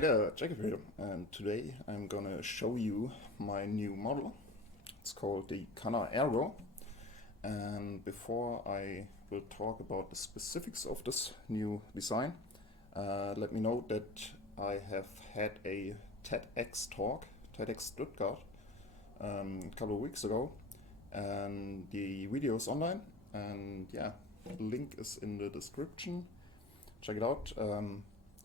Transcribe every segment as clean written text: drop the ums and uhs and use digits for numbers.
Hey there, Jakob here, and today I'm gonna show you my new model. It's called the Canna Ergo, and before I will talk about the specifics of this new design, let me know that I have had a TEDx talk, TEDx Stuttgart, a couple of weeks ago, and the video is online, and yeah, the link is in the description. Check it out.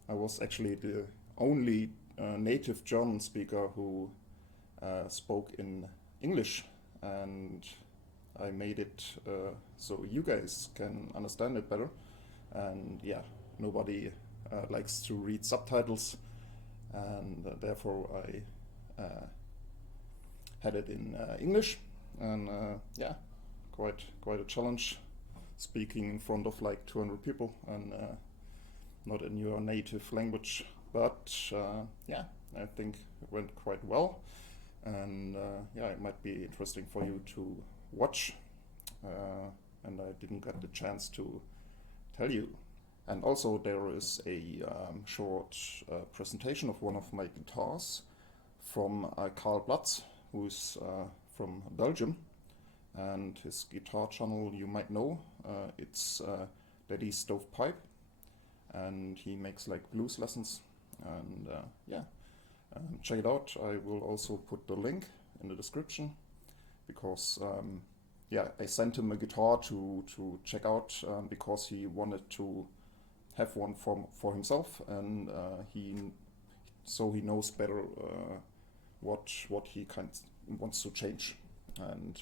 I was actually the only native German speaker who spoke in English, and I made it so you guys can understand it better. And yeah, nobody likes to read subtitles, and therefore I had it in English. And yeah, quite a challenge speaking in front of like 200 people and not in your native language. But yeah, I think it went quite well, and yeah, it might be interesting for you to watch. And I didn't get the chance to tell you. And also, there is a short presentation of one of my guitars from Carl, who's from Belgium, and his guitar channel you might know. It's Daddy Stovepipe, and he makes like blues lessons. And yeah, check it out. I will also put the link in the description because yeah, I sent him a guitar to check out because he wanted to have one for himself, and he knows better what he wants to change. And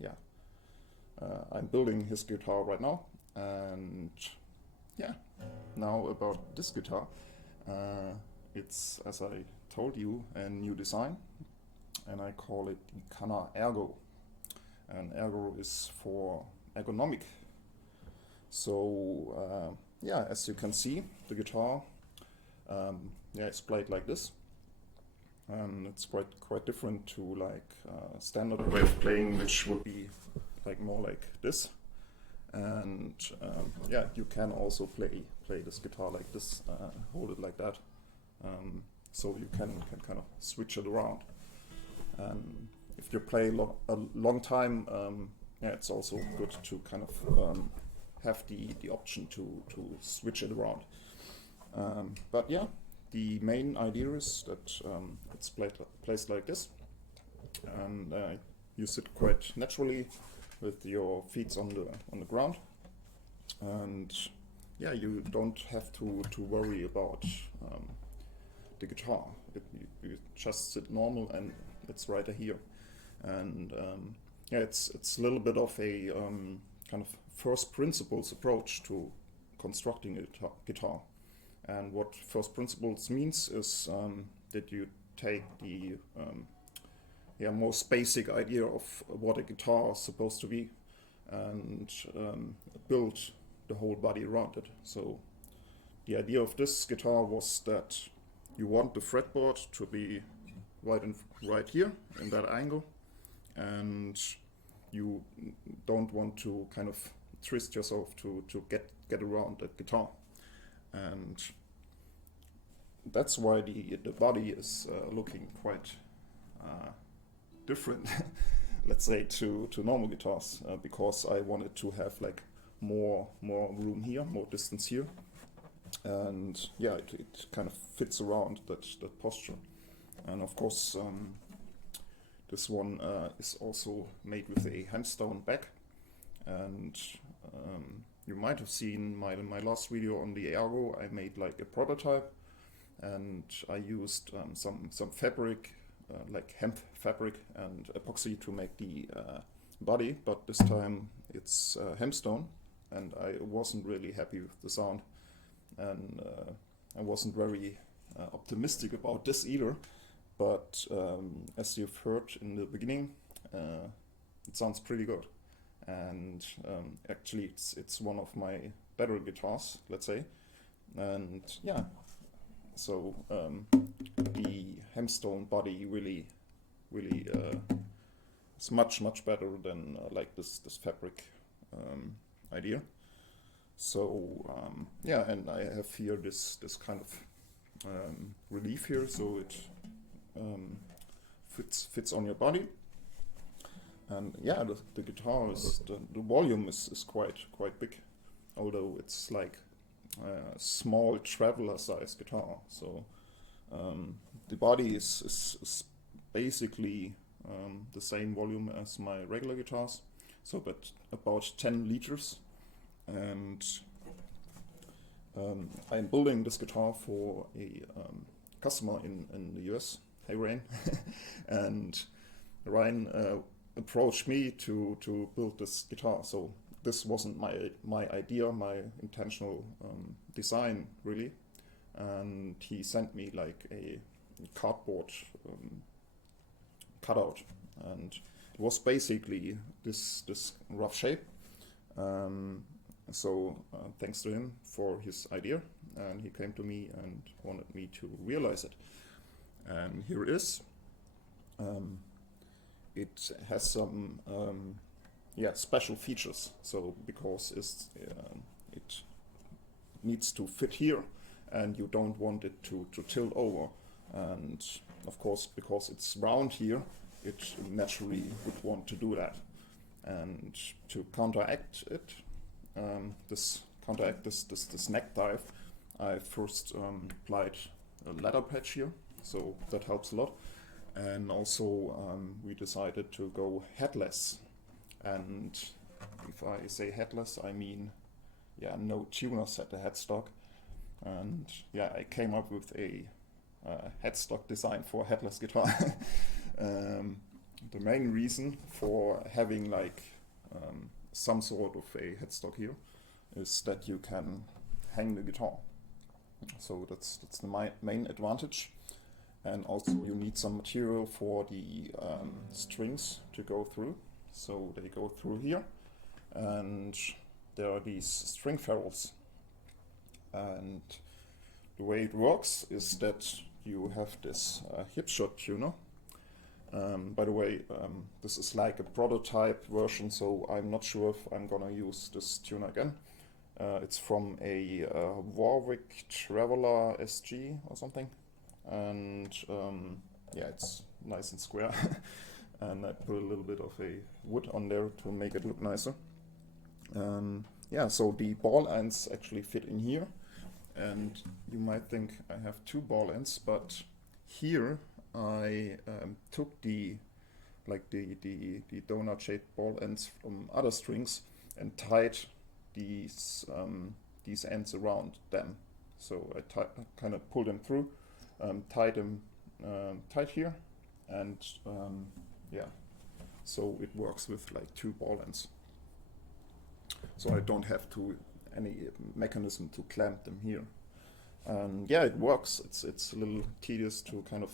yeah, I'm building his guitar right now. And yeah, now about this guitar. It's, as I told you, a new design, and I call it the Canna Ergo. And ergo is for ergonomic. So yeah, as you can see, the guitar, yeah, it's played like this, and it's quite different to like standard way of playing, which would be like more like this. And yeah, you can also play this guitar like this, hold it like that, so you can kind of switch it around. And if you play a long time, yeah, it's also good to kind of have the option to switch it around. But yeah, the main idea is that it's placed like this, and you sit quite naturally with your feet on the ground, and yeah, you don't have to worry about the guitar. You just sit normal, and it's right here. And yeah, it's a little bit of a kind of first principles approach to constructing a guitar. And what first principles means is that you take the yeah, most basic idea of what a guitar is supposed to be, and build the whole body around it. So the idea of this guitar was that you want the fretboard to be right here in that angle, and you don't want to kind of twist yourself to get around that guitar. And that's why the body is looking quite different, let's say, to normal guitars, because I wanted to have like more room here, more distance here, and yeah, it kind of fits around that posture. And of course, this one is also made with a Hempstone back, and you might have seen my last video on the Ergo. I made like a prototype, and I used some fabric, like hemp fabric and epoxy to make the body, but this time it's Hempstone, and I wasn't really happy with the sound, and I wasn't very optimistic about this either. But as you've heard in the beginning, it sounds pretty good, and actually it's one of my better guitars, let's say. And yeah, so the Hempstone body really is much better than like this fabric idea. So yeah, and I have here this kind of relief here, so it fits on your body. And yeah, the guitar is the volume is quite big, although it's like a small traveler size guitar. So the body is basically the same volume as my regular guitars, so but about 10 liters. And I'm building this guitar for a customer in the US. Hey Reyn. And Reyn approached me to build this guitar. So this wasn't my idea, my intentional design really. And he sent me like a cardboard cutout, and it was basically this rough shape. So thanks to him for his idea, and he came to me and wanted me to realize it. And here it is. It has some special features. So because it needs to fit here, and you don't want it to tilt over. And of course, because it's round here, it naturally would want to do that. And to counteract it, this neck dive, I first applied a leather patch here, so that helps a lot. And also we decided to go headless. And if I say headless, I mean, yeah, no tuner set, the headstock. And yeah, I came up with a headstock design for a headless guitar. The main reason for having like some sort of a headstock here is that you can hang the guitar. So that's the main advantage. And also you need some material for the strings to go through. So they go through here, and there are these string ferrules. And the way it works is that you have this hip shot tuner. By the way, this is like a prototype version, so I'm not sure if I'm gonna use this tuner again. It's from a Warwick Traveler SG or something. And yeah, it's nice and square. And I put a little bit of a wood on there to make it look nicer. Yeah, so the ball ends actually fit in here. And you might think I have two ball ends, but here I took the donut-shaped ball ends from other strings and tied these ends around them. So I kind of pulled them through, tied them tight here, and yeah, so it works with like two ball ends. So I don't have any mechanism to clamp them here. And yeah, it works. It's a little tedious to kind of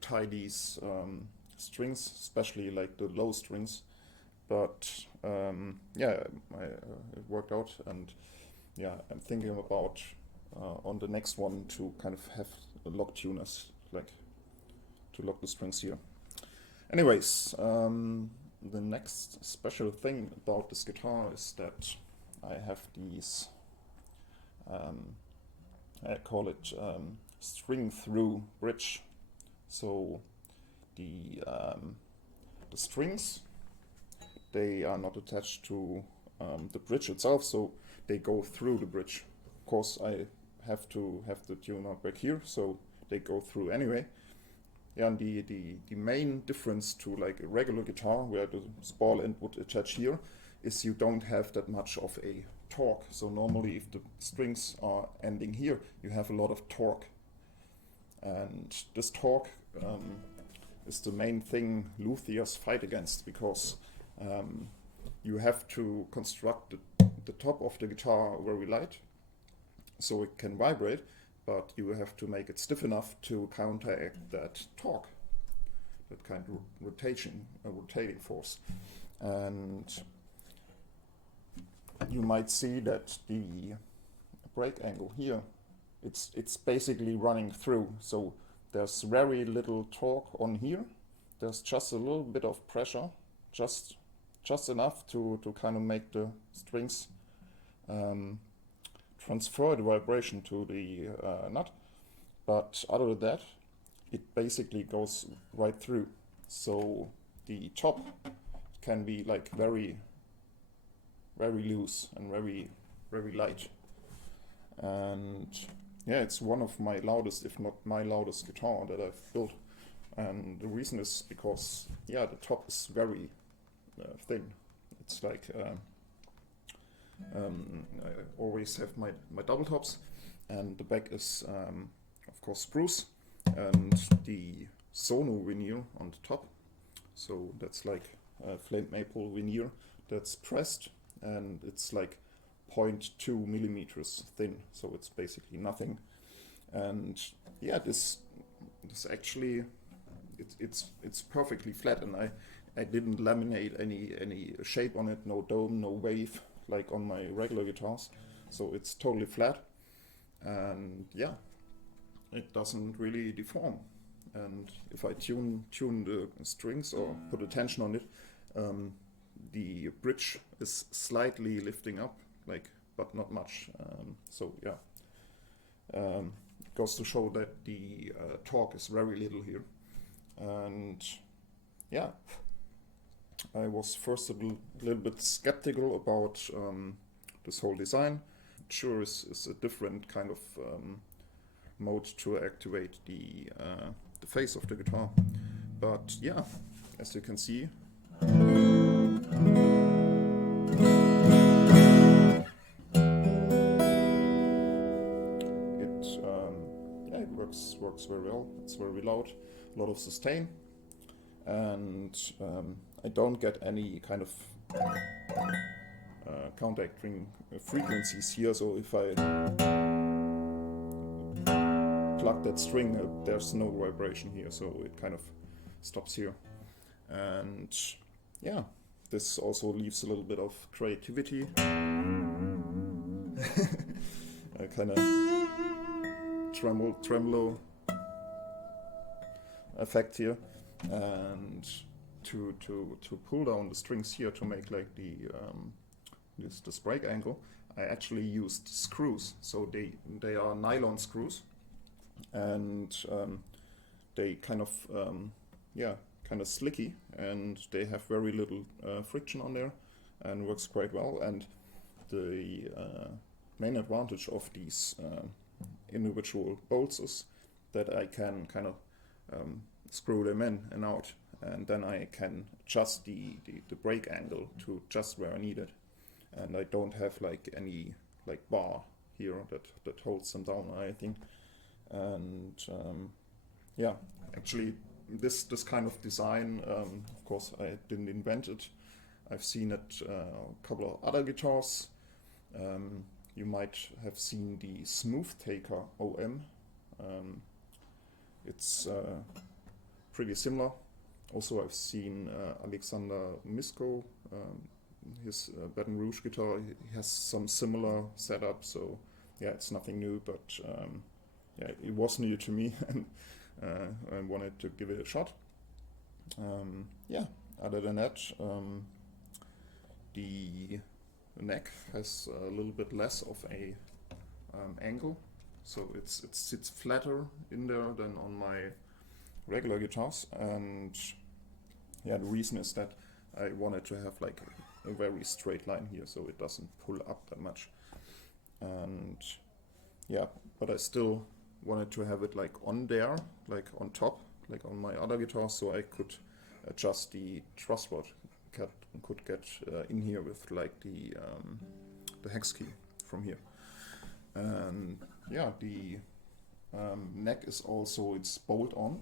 tie these strings, especially like the low strings. But yeah, it worked out, and yeah, I'm thinking about on the next one to kind of have lock tuners, like to lock the strings here. Anyways, the next special thing about this guitar is that I have these, I call it string through bridge. So the strings, they are not attached to the bridge itself, so they go through the bridge. Of course, I have to have the tuner back here, so they go through anyway. Yeah, and the main difference to like a regular guitar, where the ball end would attach here, is you don't have that much of a torque. So normally if the strings are ending here, you have a lot of torque. And this torque is the main thing luthiers fight against, because you have to construct the top of the guitar very light so it can vibrate, but you have to make it stiff enough to counteract that torque, that kind of rotating force. And you might see that the break angle here, it's basically running through. So there's very little torque on here. There's just a little bit of pressure, just enough to kind of make the strings transfer the vibration to the nut. but other than that, it basically goes right through. So the top can be like very loose and very light. And yeah, it's one of my loudest, if not my loudest guitar that I've built. And the reason is because, yeah, the top is very thin. It's like, I always have my double tops, and the back is, of course, spruce, and the Sonoveneer on the top. So that's like flame maple veneer that's pressed, and it's like 0.2 millimeters thin, so it's basically nothing. And yeah, this actually it's perfectly flat, and I didn't laminate any shape on it, no dome, no wave like on my regular guitars. So it's totally flat, and yeah, it doesn't really deform. And if I tune the strings or put a tension on it, the bridge is slightly lifting up, like, but not much. So yeah, goes to show that the torque is very little here. And yeah, I was first a little bit skeptical about this whole design. Sure, is a different kind of mode to activate the face of the guitar, but yeah, as you can see, it works very well. It's very loud, a lot of sustain, and I don't get any kind of counteracting frequencies here. So if I plug that string, there's no vibration here, so it kind of stops here. And yeah, this also leaves a little bit of creativity. A kind of tremolo effect here, and to pull down the strings here to make like the this break angle, I actually used screws. So they are nylon screws, and they kind of kind of slicky, and they have very little friction on there, and works quite well. And the main advantage of these individual bolts is that I can kind of screw them in and out, and then I can adjust the break angle to just where I need it, and I don't have like any like bar here that holds them down or anything. And yeah, actually this kind of design, of course I didn't invent it. I've seen it a couple of other guitars. You might have seen the Smooth Taker OM. It's pretty similar. Also, I've seen Alexander Misko, his Baton Rouge guitar. He has some similar setup. So yeah, it's nothing new, but yeah, it was new to me, and I wanted to give it a shot. Yeah, other than that, the neck has a little bit less of a angle, so it sits flatter in there than on my regular guitars. And yeah, the reason is that I wanted to have like a very straight line here, so it doesn't pull up that much. And yeah, but I still wanted to have it like on there, like on top, like on my other guitars, so I could adjust the truss rod, could get in here with like the hex key from here. And yeah, the neck is also, it's bolt on,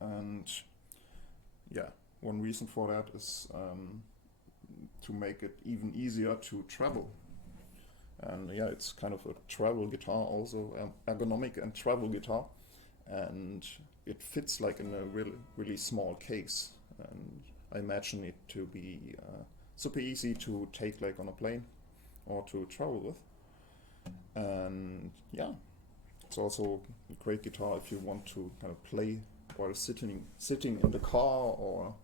and yeah, one reason for that is to make it even easier to travel. And yeah, it's kind of a travel guitar, also ergonomic and travel guitar, and it fits like in a really small case. And I imagine it to be super easy to take like on a plane or to travel with. And yeah, it's also a great guitar if you want to kind of play while sitting in the car, or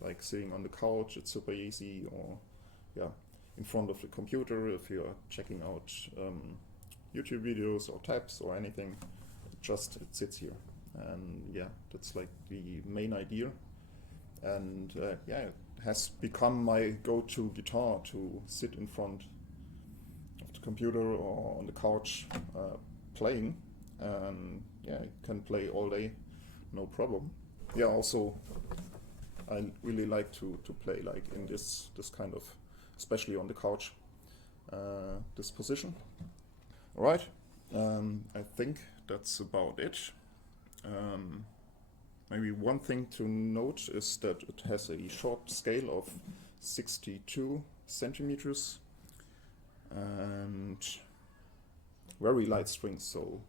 like sitting on the couch. It's super easy, or yeah, in front of the computer if you're checking out YouTube videos or tabs or anything. just it sits here. And yeah, that's like the main idea. And yeah, it has become my go-to guitar to sit in front of the computer or on the couch playing. And yeah, I can play all day, no problem. Yeah, also I really like to play like in this kind of, especially on the couch, this position. Alright, I think that's about it. Maybe one thing to note is that it has a short scale of 62 centimeters and very light strings, so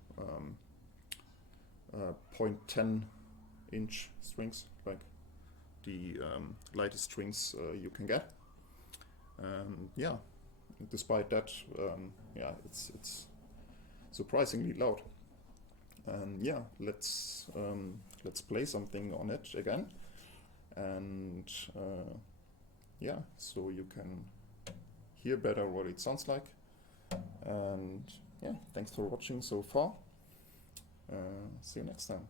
0.10 inch strings, like the lightest strings you can get. And yeah, despite that, yeah, it's surprisingly loud. And yeah, let's play something on it again, and yeah, so you can hear better what it sounds like. And yeah, thanks for watching so far. See you next time.